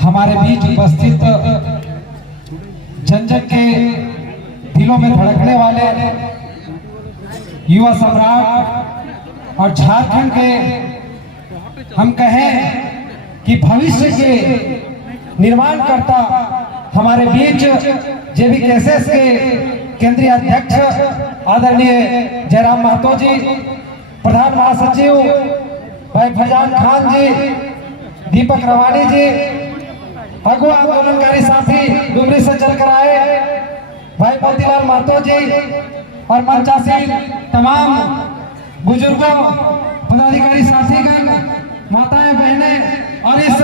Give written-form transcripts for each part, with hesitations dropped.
हमारे बीच उपस्थित जन जन के दिलों में धड़कने वाले युवा सम्राट और झारखंड के हम कहें कि भविष्य के निर्माण करता हमारे बीच JVKSS के केंद्रीय अध्यक्ष आदरणीय जयराम महतो जी, प्रधान महासचिव भाई फैजान खान जी, दीपक रवानी जी, अगुआ आंदोलनकारी साथी डुमरी से चलकर आए भाई मोतीलाल महतो जी और मंचासीन तमाम बुजुर्गों, पदाधिकारी साथीगण, माताएं बहनें और इस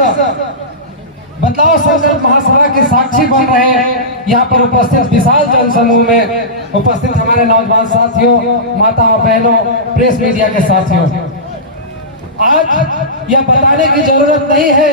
बदलाव संकल्प महासभा के साक्षी बन रहे हैं यहाँ पर उपस्थित विशाल जन समूह में उपस्थित हमारे नौजवान साथियों, माताओं बहनों, प्रेस मीडिया के साथियों, आज यह बताने की जरूरत नहीं है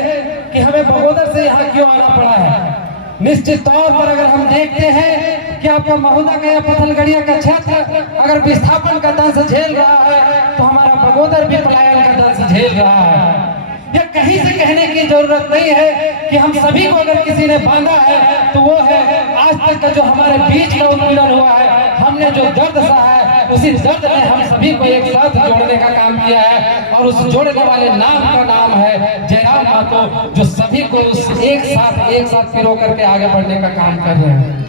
कि हमें बगोदर से यहाँ क्यों आना पड़ा है। निश्चित तौर पर अगर हम देखते हैं कि आपका महुदा का या पथलगड़िया का क्षेत्र अगर विस्थापन का दंश झेल रहा है तो हमारा बगोदर भी पलायन का दंश झेल रहा है। यह कहीं से कहने की जरूरत नहीं है कि हम सभी को अगर किसी ने बांधा है तो वो है आज तक का जो हमारे बीच का उत्पीड़न हुआ है, हमने जो दर्द सहा है, उसी दर्द ने हम सभी को एक साथ जोड़ने का काम किया है और उस जोड़ने वाले नाम का नाम है जयराम महतो, जो सभी को एक साथ पिरो करके आगे बढ़ने का काम कर रहे हैं।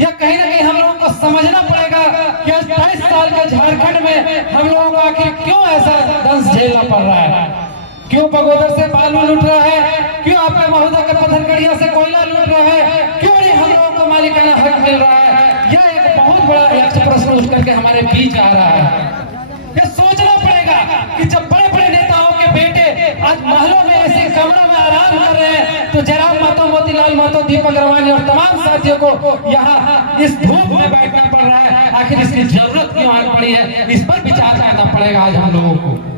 यह कहीं ना कहीं हम लोगों को समझना पड़ेगा कि आज 22 साल के झारखंड में हम लोगों को आखिर क्यों ऐसा दंश झेलना पड़ रहा है, क्यों बगोदर से बालू लूट रहा है, क्यों आपका महुदा का पथलगड़िया से कोयला लूट रहा है, क्यों नहीं हम लोगों को मालिकाना हक मिल रहा है। यह एक बहुत बड़ा यक्ष प्रश्न उठ करके हमारे बीच आ रहा है। यह सोचना पड़ेगा कि जब बड़े बड़े नेताओं के बेटे आज महलों में ऐसे कमरों में आराम कर रहे हैं तो जयराम महतो, मोतीलाल महतो, दीपक रवानी और तमाम साथियों को यहाँ इस धूप में बैठना पड़ रहा है। आखिर इसकी जरूरत क्यों आ पड़ी है, इस पर विचार करना पड़ेगा। आज हम लोगों को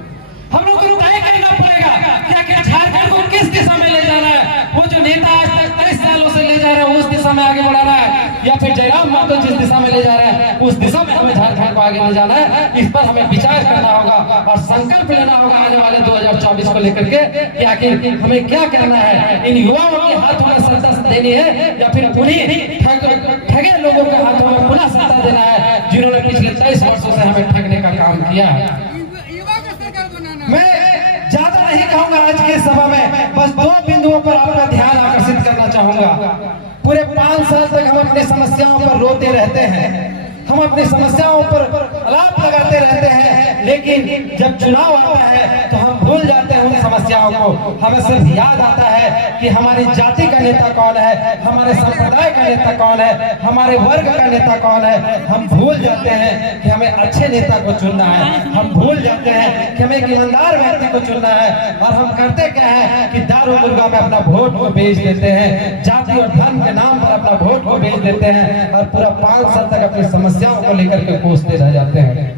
तय करना पड़ेगा कि आखिर झारखंड को किस दिशा में ले जाना है। वो जो नेता आज तक 23 सालों से ले जा रहा है उस दिशा में आगे बढ़ाना है, या फिर जयराम महतो जिस दिशा में ले जा रहे हैं उस दिशा में हमें झारखंड को आगे ले जाना है। इस पर हमें विचार करना होगा और संकल्प लेना होगा आने वाले 2024 को लेकर के कि आखिर हमें क्या करना है। इन युवाओं के हाथों में सत्ता देनी है या फिर उन्हीं ठगे लोगों के हाथों में पुनः सत्ता देना है जिन्होंने पिछले 23 वर्षों से हमें ठगने का काम किया है। मैं ज्यादा नहीं कहूंगा आज की सभा में, बस 2 बिंदुओं पर आपका ध्यान आकर्षित करना चाहूंगा। पूरे 5 साल तक हम अपनी समस्याओं पर रोते रहते हैं, हम अपनी समस्याओं पर आलाप लगाते रहते हैं, लेकिन जब चुनाव आता है तो हम भूल जाते हैं उन समस्याओं को। हमें सिर्फ याद आता है कि हमारी जाति का नेता कौन है, हमारे संप्रदाय का नेता कौन है, हमारे वर्ग का नेता कौन है। हम भूल जाते हैं कि हमें अच्छे नेता को चुनना है, हम भूल जाते हैं कि हमें एक ईमानदार व्यक्ति को चुनना है। और हम करते क्या है कि दारू मुर्गा में अपना वोट को बेच देते हैं, जाति और धर्म के नाम पर अपना वोट को बेच देते हैं और पूरा 5 साल तक अपनी समस्याओं को लेकर के कोसते रह जाते हैं।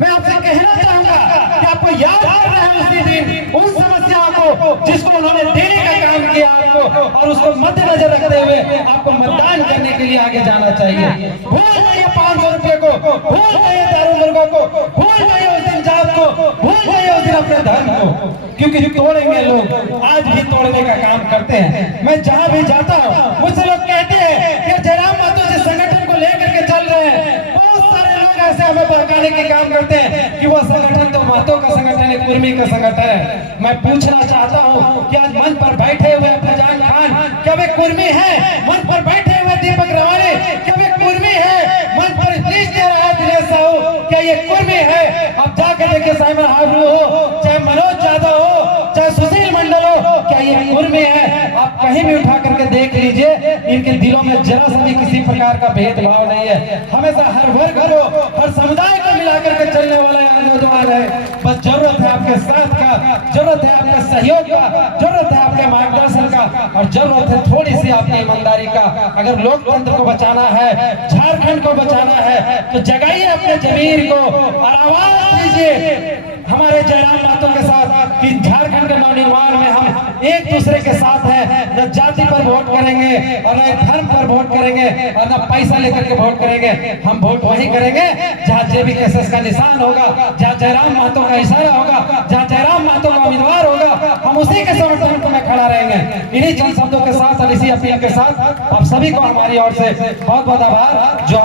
मैं आपसे कहना चाहूंगा कि आपको याद कर रहे हैं उसी दिन उन समस्याओं को जिसको उन्होंने देने का काम किया आपको, और उसको मद्देनजर रखते हुए आपको मतदान करने के लिए आगे जाना चाहिए। भूल जाइए 500 रुपए को, भूल जाइए दारू मुर्गों को, भूल जाइए उस दिन जात को, भूल जाइए उस दिन अपने धर्म को, क्योंकि तोड़ेंगे लोग, आज भी तोड़ने का काम करते हैं। मैं जहां भी जाता हूँ मुझसे लोग कहते हैं कि जयराम महतो जिस संगठन को लेकर के चल रहे हैं, बहुत सारे लोग ऐसे हमें बहकाने के काम करते हैं कि वो संगठन तो महतो का संगठन है, कुर्मी का संगठन है। मैं पूछना चाहता हूँ कि आज मंच पर बैठे हुए फैजान खान क्या वे कुर्मी है? मंच पर बैठे हुए दीपक रवानी क्या वे कुर्मी है? मंच पर स्पीच दे रहा है दिनेश साहू, क्या ये कुर्मी है? अब जाकर देखिए साइमन हाबरू हो, चाहे मनोज यादव हो, चाहे सुशील मंडल हो, क्या ये कुर्मी है? आप कहीं भी उठा करके देख लीजिए, इनके दिलों में जरा सा भी किसी प्रकार का भेदभाव नहीं है। हमेशा हर वर्ग को, हर समुदाय को मिलाकर के चलने वाला नौजवान है। बस जरूरत है आपके साथ का, जरूरत है आपके सहयोग का, जरूरत है आपके मार्गदर्शन का, और जरूरत है थोड़ी सी आपकी ईमानदारी का। अगर लोकतंत्र को बचाना है, झारखंड को बचाना है, तो जगाइए अपने जमीर को और आवाज दीजिए हमारे जयराम महतो के साथ कि झारखंड के नवनिर्माण में हम एक दूसरे के साथ हैं। न जाति पर वोट करेंगे और न धर्म पर वोट करेंगे और न पैसा लेकर के वोट करेंगे। हम वोट वही करेंगे जहाँ JVKSS का निशान होगा, जहाँ जयराम महतो का इशारा होगा, जहाँ जयराम महतो का उम्मीदवार होगा। हम हम उसी के समर्थन में खड़ा रहेंगे। इन्हीं चंद शब्दों के साथ और इसी अपील के साथ आप सभी को हमारी ओर से बहुत बहुत आभार। जो